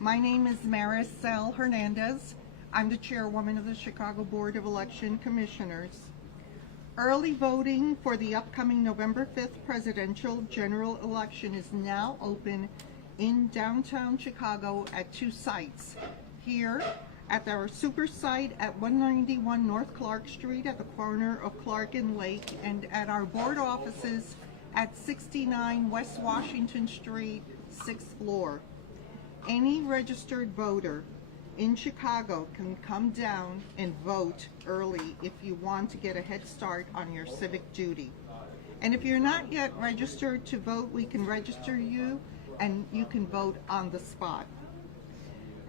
My name is Maricel Hernandez. I'm the chairwoman of the Chicago Board of Election Commissioners. Early voting for the upcoming November 5th presidential general election is now open in downtown Chicago at two sites. Here at our super site at 191 North Clark Street at the corner of Clark and Lake, and at our board offices at 69 West Washington Street, 6th floor. Any registered voter in Chicago can come down and vote early if you want to get a head start on your civic duty. And if you're not yet registered to vote, we can register you and you can vote on the spot.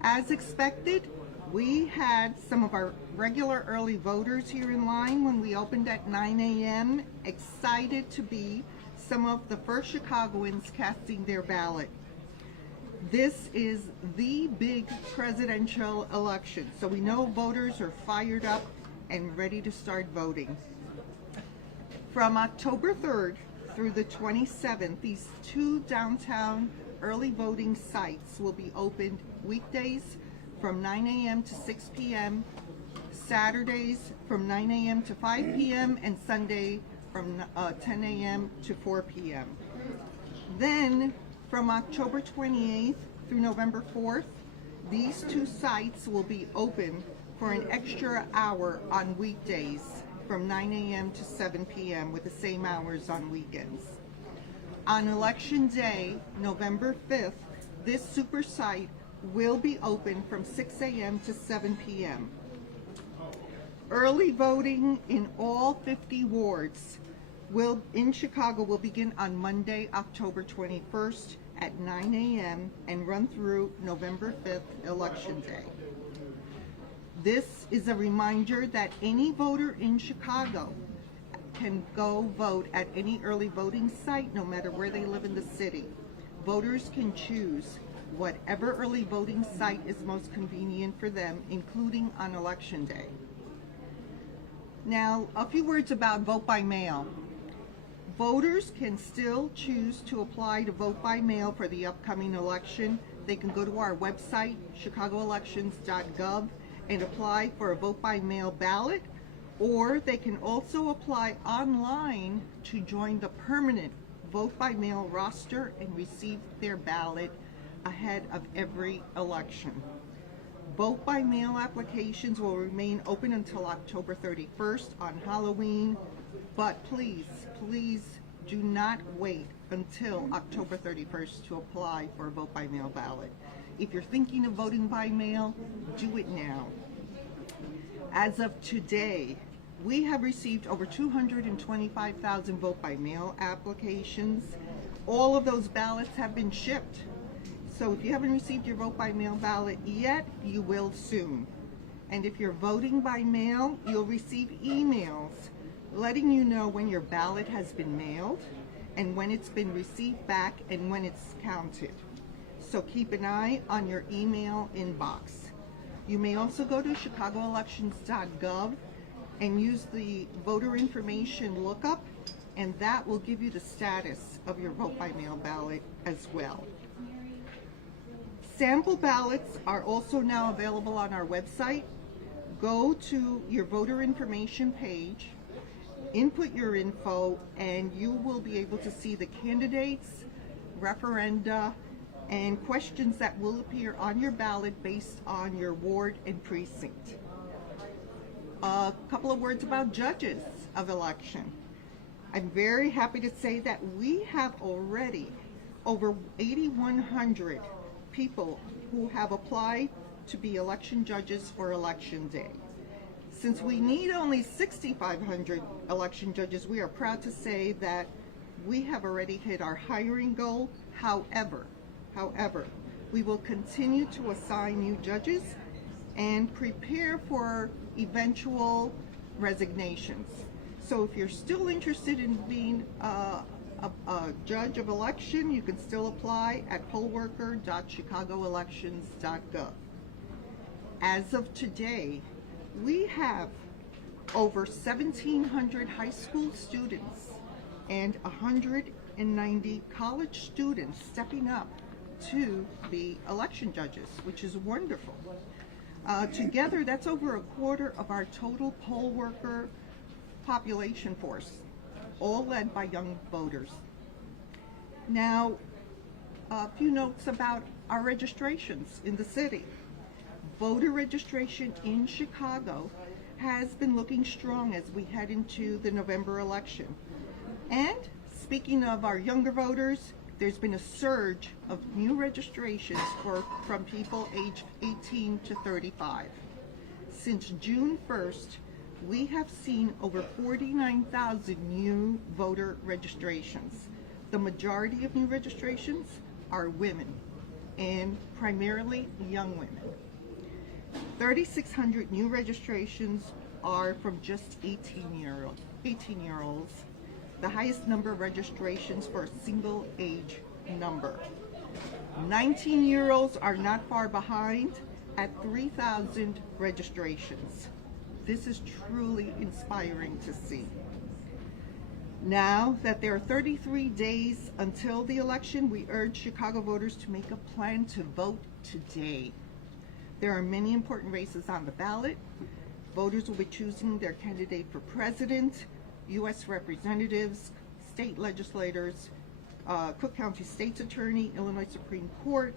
As expected, we had some of our regular early voters here in line when we opened at 9 a.m. excited to be some of the first Chicagoans casting their ballot. This is the big presidential election, so we know voters are fired up and ready to start voting. From October 3rd through the 27th, these two downtown early voting sites will be opened weekdays from 9 a.m. to 6 p.m., Saturdays from 9 a.m. to 5 p.m., and Sunday from 10 a.m. to 4 p.m. Then, from October 28th through November 4th, these two sites will be open for an extra hour on weekdays from 9 a.m. to 7 p.m. with the same hours on weekends. On Election Day, November 5th, this super site will be open from 6 a.m. to 7 p.m. Early voting in all 50 wards in Chicago will begin on Monday, October 21st at 9 a.m. and run through November 5th, Election Day. This is a reminder that any voter in Chicago can go vote at any early voting site no matter where they live in the city. Voters can choose whatever early voting site is most convenient for them, including on Election Day. Now, a few words about vote by mail. Voters can still choose to apply to vote by mail for the upcoming election. They can go to our website, chicagoelections.gov, and apply for a vote by mail ballot, or they can also apply online to join the permanent vote by mail roster and receive their ballot ahead of every election. Vote by mail applications will remain open until October 31st on Halloween, but please do not wait until October 31st to apply for a vote by mail ballot. If you're thinking of voting by mail, do it now. As of today, we have received over 225,000 vote by mail applications. All of those ballots have been shipped. So if you haven't received your vote by mail ballot yet, you will soon. And if you're voting by mail, you'll receive emails letting you know when your ballot has been mailed and when it's been received back and when it's counted. So keep an eye on your email inbox. You may also go to chicagoelections.gov and use the voter information lookup, and that will give you the status of your vote by mail ballot as well. Sample ballots are also now available on our website. Go to your voter information page, input your info, and you will be able to see the candidates, referenda, and questions that will appear on your ballot based on your ward and precinct. A couple of words about judges of election. I'm very happy to say that we have already over 8,100 people who have applied to be election judges for Election Day. Since we need only 6,500 election judges, we are proud to say that we have already hit our hiring goal. However, we will continue to assign new judges and prepare for eventual resignations. So if you're still interested in being a judge of election, you can still apply at pollworker.chicagoelections.gov. As of today, we have over 1,700 high school students and 190 college students stepping up to be election judges, which is wonderful. Together, that's over a quarter of our total poll worker population force, all led by young voters. Now, a few notes about our registrations in the city. Voter registration in Chicago has been looking strong as we head into the November election. And speaking of our younger voters, there's been a surge of new registrations from people aged 18 to 35. Since June 1st, we have seen over 49,000 new voter registrations. The majority of new registrations are women, and primarily young women. 3,600 new registrations are from just 18-year-olds, the highest number of registrations for a single age number. 19-year-olds are not far behind at 3,000 registrations. This is truly inspiring to see. Now that there are 33 days until the election, we urge Chicago voters to make a plan to vote today. There are many important races on the ballot. Voters will be choosing their candidate for president, U.S. representatives, state legislators, Cook County State's Attorney, Illinois Supreme Court,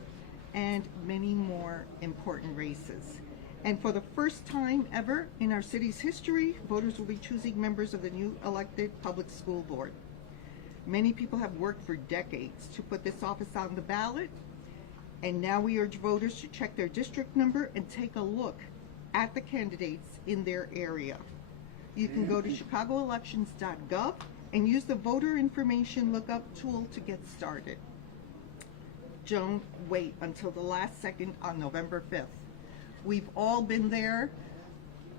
and many more important races. And for the first time ever in our city's history, voters will be choosing members of the new elected public school board. Many people have worked for decades to put this office on the ballot, and now we urge voters to check their district number and take a look at the candidates in their area. You can go to chicagoelections.gov and use the voter information lookup tool to get started. Don't wait until the last second on November 5th. We've all been there,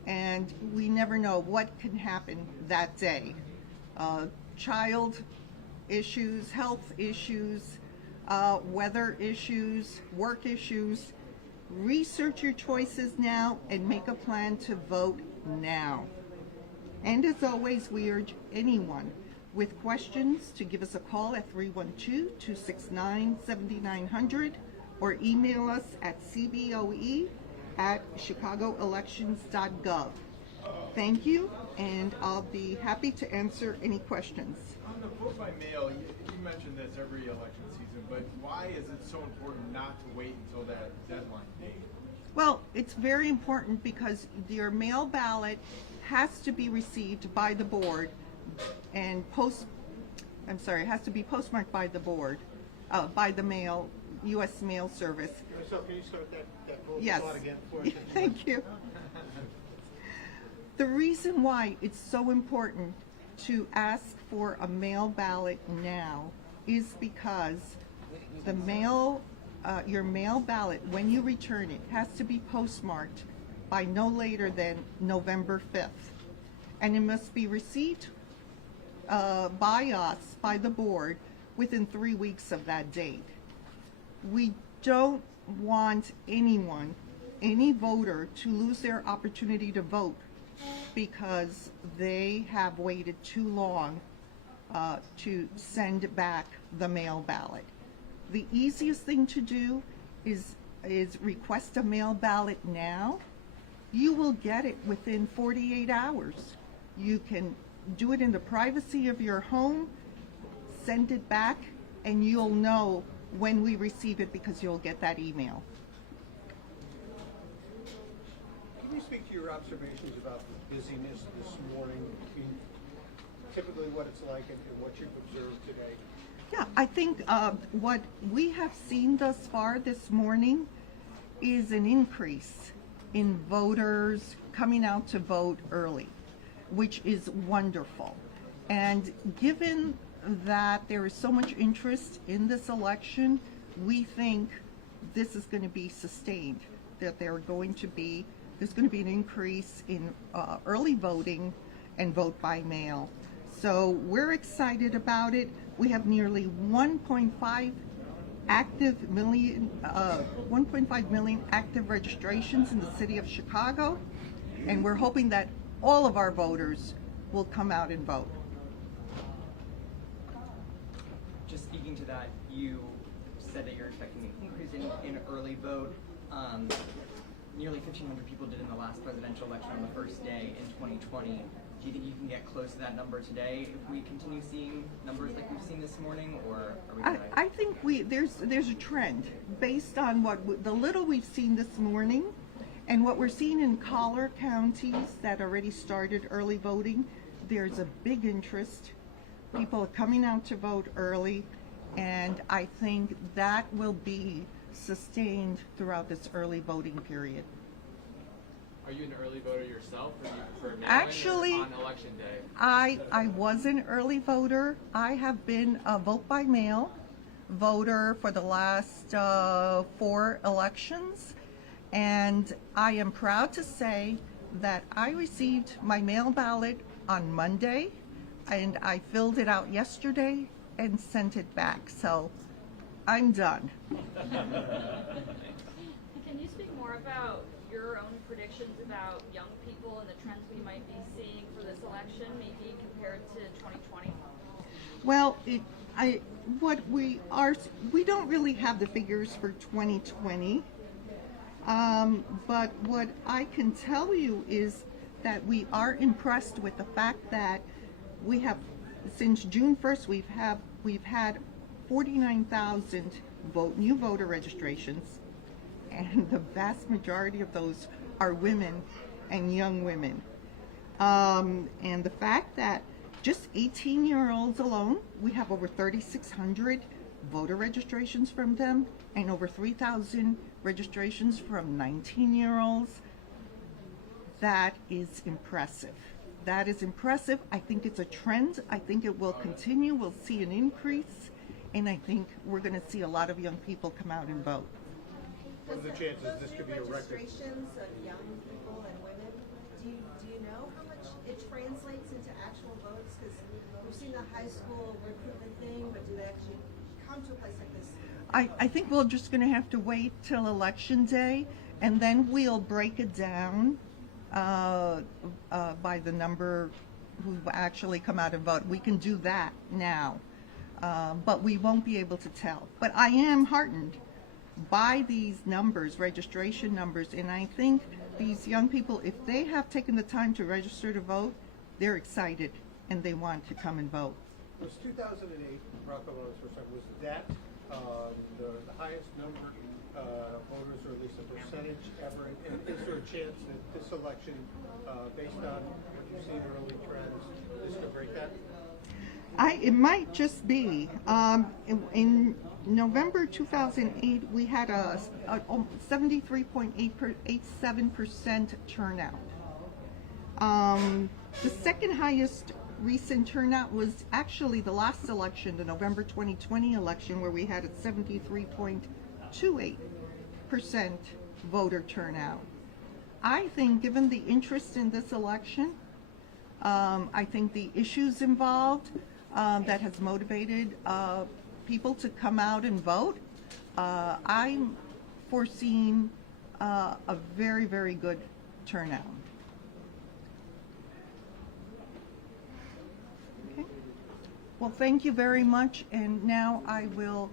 and we never know what can happen that day. Child issues, health issues, weather issues, work issues. Research your choices now and make a plan to vote now. And as always, we urge anyone with questions to give us a call at 312-269-7900 or email us at cboe@chicagoelections.gov. Thank you, and I'll be happy to answer any questions. On the vote by mail, you mentioned this every election season, but why is it so important not to wait until that deadline date? Well, it's very important because your mail ballot has to be received by the board and has to be postmarked by the board, by the mail, U.S. Mail Service. So can you start that vote Yes. thought again for us? Thank you. The reason why it's so important to ask for a mail ballot now is because the your mail ballot, when you return it, has to be postmarked by no later than November 5th. And it must be received by us, by the board, within 3 weeks of that date. We don't want anyone, any voter, to lose their opportunity to vote because they have waited too long to send back the mail ballot. The easiest thing to do is request a mail ballot now. You will get it within 48 hours. You can do it in the privacy of your home, send it back, and you'll know when we receive it because you'll get that email. Can you speak to your observations about the busyness this morning, between typically what it's like and what you've observed today? Yeah, I think what we have seen thus far this morning is an increase in voters coming out to vote early, which is wonderful. And given that there is so much interest in this election, we think this is going to be sustained, that there's going to be an increase in early voting and vote by mail. So we're excited about it. We have nearly 1.5 million active registrations in the city of Chicago, and we're hoping that all of our voters will come out and vote. Just speaking to that, you said that you're expecting an increase in early vote. Nearly 1,500 people did in the last presidential election on the first day in 2020. Do you think you can get close to that number today if we continue seeing numbers like we've seen this morning, or are we gonna... I think there's a trend based on the little we've seen this morning and what we're seeing in collar counties that already started early voting. There's a big interest. People are coming out to vote early, and I think that will be sustained throughout this early voting period. Are you an early voter yourself, or do you prefer mail-in Actually, or on election day? I was an early voter. I have been a vote by mail voter for the last 4 elections, and I am proud to say that I received my mail ballot on Monday, and I filled it out yesterday and sent it back. So I'm done. Can you speak more about your own predictions about young people and the trends we might be seeing for this election, maybe compared to 2020? Well, we don't really have the figures for 2020, but what I can tell you is that we are impressed with the fact that we have, since June 1st, we've had 49,000 new voter registrations, and the vast majority of those are women and young women. And the fact that just 18-year-olds alone, we have over 3,600 voter registrations from them, and over 3,000 registrations from 19-year-olds. That is impressive. That is impressive. I think it's a trend. I think it will continue. We'll see an increase, and I think we're going to see a lot of young people come out and vote. What are the chances this could be a record? Registrations of young people and women, do you know how much it translates into actual votes? Because we've seen the high school recruitment thing, but do they actually come to a place like this? I think we're just going to have to wait till Election Day, and then we'll break it down by the number who actually come out and vote. We can do that now, but we won't be able to tell. But I am heartened by these numbers, registration numbers, and I think these young people, if they have taken the time to register to vote, they're excited and they want to come and vote. Was 2008, Barack Obama's first time, was that the highest number of voters, or at least a percentage ever? And is there a chance that this election, based on what you've seen early trends, this could break that? It might just be. In November 2008, we had a 73.87% turnout. The second highest recent turnout was actually the last election, the November 2020 election, where we had a 73.28% voter turnout. I think, given the interest in this election, I think the issues involved that has motivated people to come out and vote, I'm foreseeing a very, very good turnout. Okay. Well, thank you very much, and now I will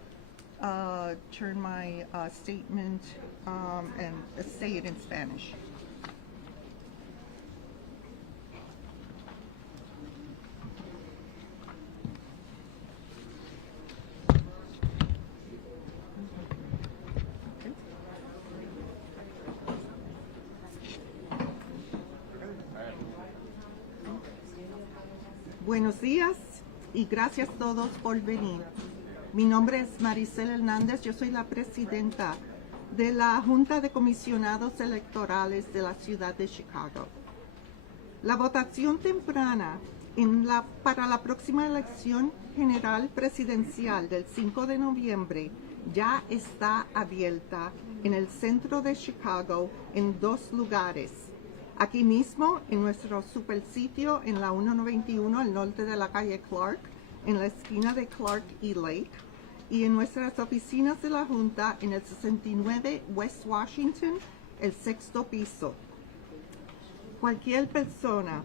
turn my statement and say it in Spanish. Buenos días y gracias a todos por venir. Mi nombre es Maricel Hernández, yo soy la presidenta de la Junta de Comisionados Electorales de la ciudad de Chicago. La votación temprana para la próxima elección general presidencial del 5 de noviembre ya está abierta en el centro de Chicago en 2 lugares. Aquí mismo, en nuestro supersitio en la 191 al norte de la calle Clark, en la esquina de Clark y Lake, y en nuestras oficinas de la Junta en el 69 West Washington, el 6º piso. Cualquier persona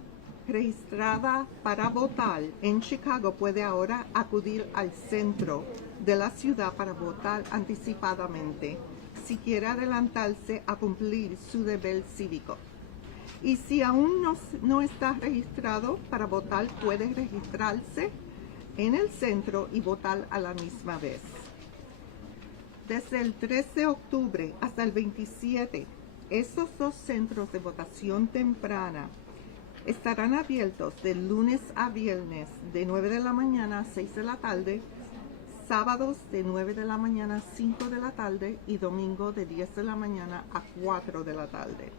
registrada para votar en Chicago puede ahora acudir al centro de la ciudad para votar anticipadamente si quiere adelantarse a cumplir su deber cívico. Y si aún no está registrado para votar, puede registrarse en el centro y votar a la misma vez. Desde el 13 de octubre hasta el 27, estos dos centros de votación temprana estarán abiertos de lunes a viernes de 9 de la mañana a 6 de la tarde, sábados de 9 de la mañana a 5 de la tarde y domingo de 10 de la mañana a 4 de la tarde.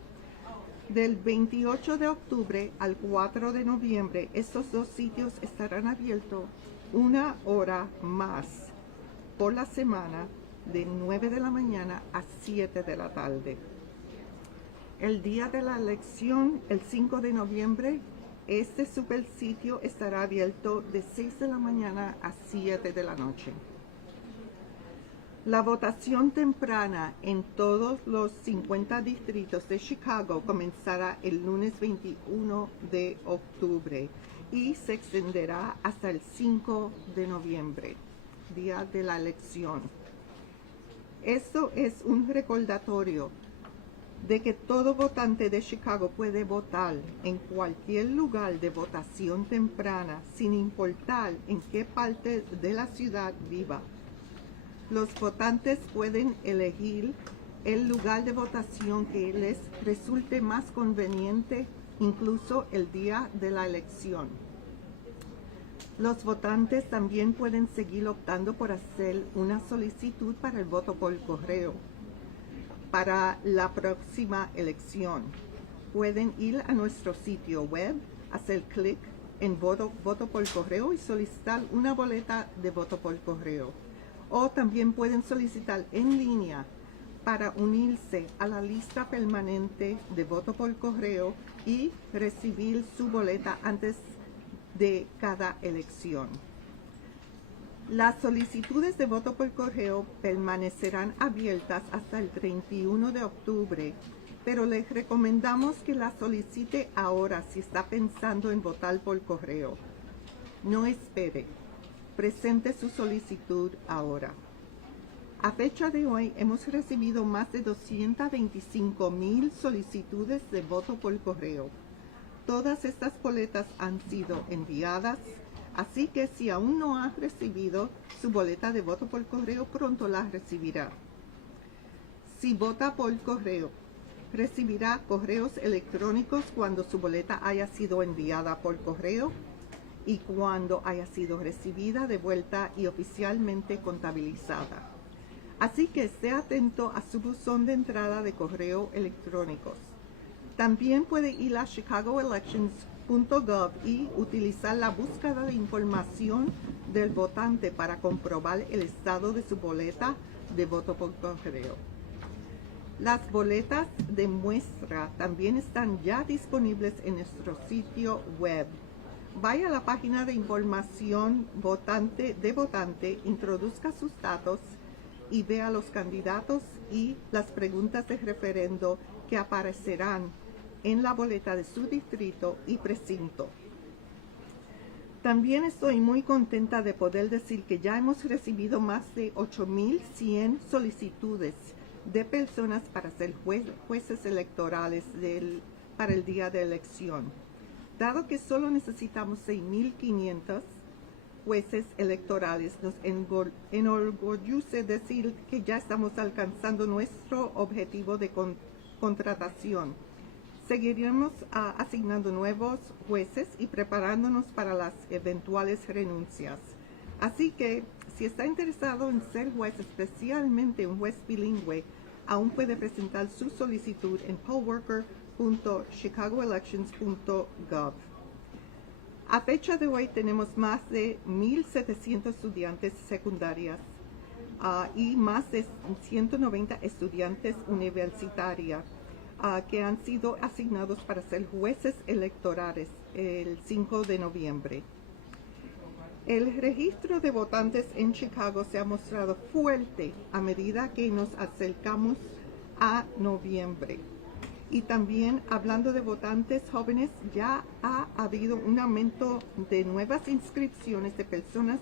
Del 28 de octubre al 4 de noviembre, estos dos sitios estarán abiertos 1 hora más por la semana de 9 de la mañana a 7 de la tarde. El día de la elección, el 5 de noviembre, este supersitio estará abierto de 6 de la mañana a 7 de la noche. La votación temprana en todos los 50 distritos de Chicago comenzará el lunes 21 de octubre y se extenderá hasta el 5 de noviembre, día de la elección. Esto es un recordatorio de que todo votante de Chicago puede votar en cualquier lugar de votación temprana, sin importar en qué parte de la ciudad viva. Los votantes pueden elegir el lugar de votación que les resulte más conveniente, incluso el día de la elección. Los votantes también pueden seguir optando por hacer una solicitud para el voto por correo. Para la próxima elección, pueden ir a nuestro sitio web, hacer clic en voto por correo y solicitar una boleta de voto por correo. O también pueden solicitar en línea para unirse a la lista permanente de voto por correo y recibir su boleta antes de cada elección. Las solicitudes de voto por correo permanecerán abiertas hasta el 31 de octubre, pero les recomendamos que las solicite ahora si está pensando en votar por correo. No espere, presente su solicitud ahora. A fecha de hoy hemos recibido más de 225,000 solicitudes de voto por correo. Todas estas boletas han sido enviadas. Así que si aún no ha recibido su boleta de voto por correo, pronto la recibirá. Si vota por correo, recibirá correos electrónicos cuando su boleta haya sido enviada por correo y cuando haya sido recibida de vuelta y oficialmente contabilizada. Así que esté atento a su buzón de entrada de correo electrónicos. También puede ir a chicagoelections.gov y utilizar la búsqueda de información del votante para comprobar el estado de su boleta de voto por correo. Las boletas de muestra también están ya disponibles en nuestro sitio web. Vaya a la página de información de votante, introduzca sus datos y vea los candidatos y las preguntas de referendo que aparecerán en la boleta de su distrito y precinto. También estoy muy contenta de poder decir que ya hemos recibido más de 8,100 solicitudes de personas para ser jueces electorales para el día de elección. Dado que solo necesitamos 6,500 jueces electorales, nos enorgullece decir que ya estamos alcanzando nuestro objetivo de contratación. Seguiremos asignando nuevos jueces y preparándonos para las eventuales renuncias. Así que, si está interesado en ser juez, especialmente un juez bilingüe, aún puede presentar su solicitud en pollworker.chicagoelections.gov. A fecha de hoy tenemos más de 1,700 estudiantes secundarias y más de 190 estudiantes universitarios que han sido asignados para ser jueces electorales el 5 de noviembre. El registro de votantes en Chicago se ha mostrado fuerte a medida que nos acercamos a noviembre. Y también, hablando de votantes jóvenes, ya ha habido un aumento de nuevas inscripciones de personas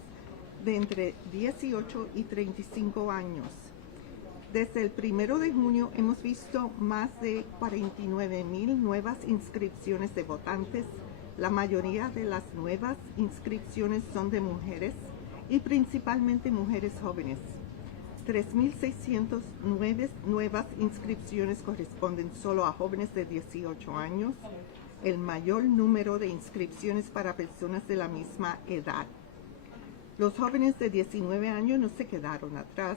de entre 18 y 35 años. Desde el 1 de junio hemos visto más de 49,000 nuevas inscripciones de votantes. La mayoría de las nuevas inscripciones son de mujeres y principalmente mujeres jóvenes. 3,609 nuevas inscripciones corresponden solo a jóvenes de 18 años, el mayor número de inscripciones para personas de la misma edad. Los jóvenes de 19 años no se quedaron atrás,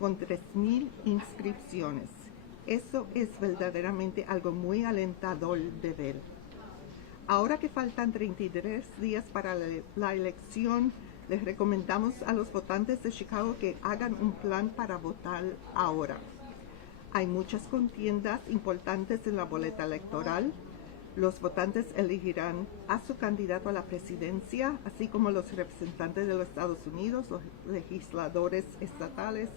con 3,000 inscripciones. Eso es verdaderamente algo muy alentador de ver. Ahora que faltan 33 días para la elección, les recomendamos a los votantes de Chicago que hagan un plan para votar ahora. Hay muchas contiendas importantes en la boleta electoral. Los votantes elegirán a su candidato a la presidencia, así como los representantes de los Estados Unidos, los legisladores estatales,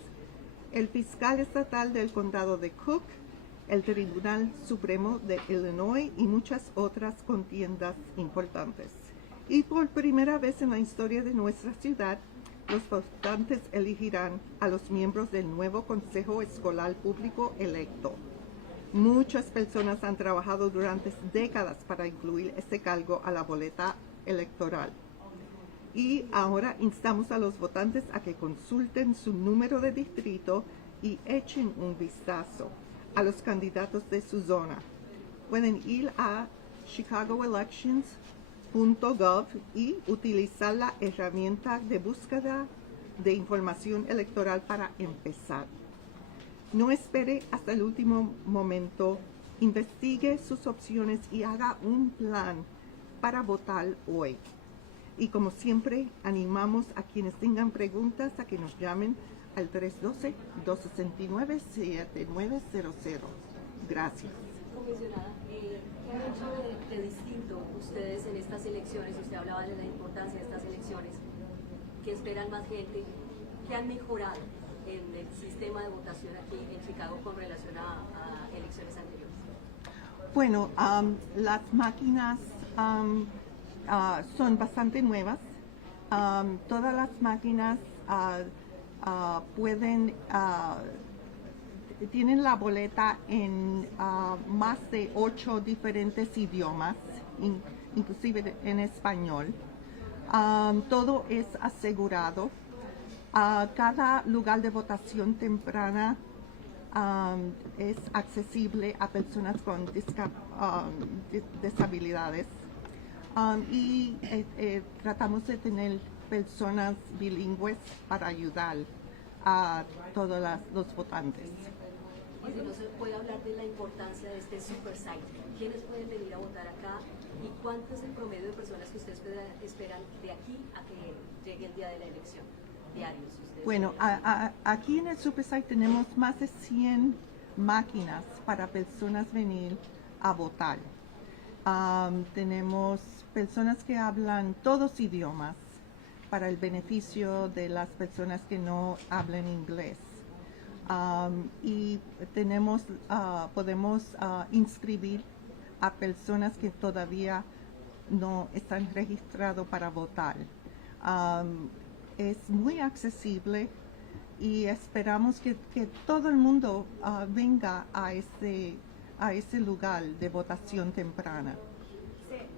el fiscal estatal del condado de Cook, el Tribunal Supremo de Illinois y muchas otras contiendas importantes. Y por primera vez en la historia de nuestra ciudad, los votantes elegirán a los miembros del nuevo Consejo Escolar Público electo. Muchas personas han trabajado durante décadas para incluir este cargo a la boleta electoral. Y ahora instamos a los votantes a que consulten su número de distrito y echen un vistazo a los candidatos de su zona. Pueden ir a chicagoelections.gov y utilizar la herramienta de búsqueda de información electoral para empezar. No espere hasta el último momento, investigue sus opciones y haga un plan para votar hoy. Y como siempre, animamos a quienes tengan preguntas a que nos llamen al 312-269-7900. Gracias. Comisionada, ¿qué han hecho de distinto ustedes en estas elecciones? Usted hablaba de la importancia de estas elecciones, que esperan más gente. ¿Qué han mejorado en el sistema de votación aquí en Chicago con relación a elecciones anteriores? Bueno, las máquinas son bastante nuevas. Todas las máquinas tienen la boleta en más de 8 diferentes idiomas, inclusive en español. Todo es asegurado. Cada lugar de votación temprana es accesible a personas con disabilidades. Y tratamos de tener personas bilingües para ayudar a todos los votantes. Y si no se puede hablar de la importancia de este super site, ¿quiénes pueden venir a votar acá? ¿Y cuánto es el promedio de personas que ustedes esperan de aquí a que llegue el día de la elección? Diarios. Bueno, aquí en el super site tenemos más de 100 máquinas para personas venir a votar. Tenemos personas que hablan todos idiomas para el beneficio de las personas que no hablan inglés. Y podemos inscribir a personas que todavía no están registrados para votar. Es muy accesible y esperamos que todo el mundo venga a ese lugar de votación temprana. ¿Se ha visto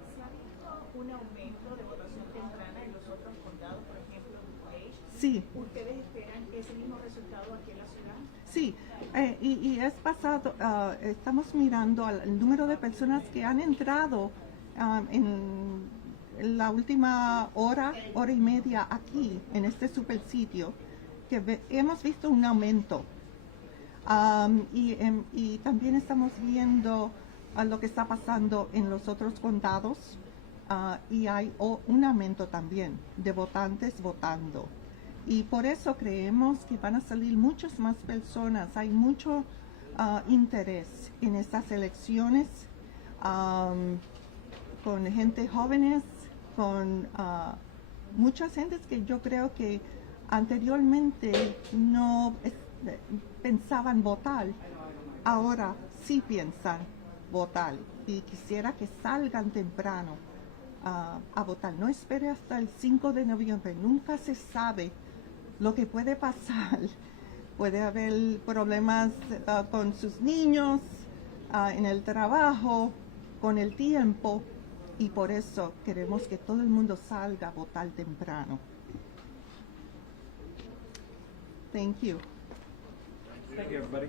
un aumento de votación temprana en los otros condados, por ejemplo, DuPage? Sí. ¿Ustedes esperan ese mismo resultado aquí en la ciudad? Sí, y es pasado, estamos mirando el número de personas que han entrado en la última hora y media aquí, en este super sitio, que hemos visto un aumento. Y también estamos viendo lo que está pasando en los otros condados y hay un aumento también de votantes votando. Y por eso creemos que van a salir muchas más personas. Hay mucho interés en estas elecciones con gente jóvenes, con muchas gentes que yo creo que anteriormente no pensaban votar, ahora sí piensan votar y quisiera que salgan temprano a votar. No espere hasta el 5 de noviembre, nunca se sabe lo que puede pasar. Puede haber problemas con sus niños, en el trabajo, con el tiempo, y por eso queremos que todo el mundo salga a votar temprano. Thank you. Thank you, everybody.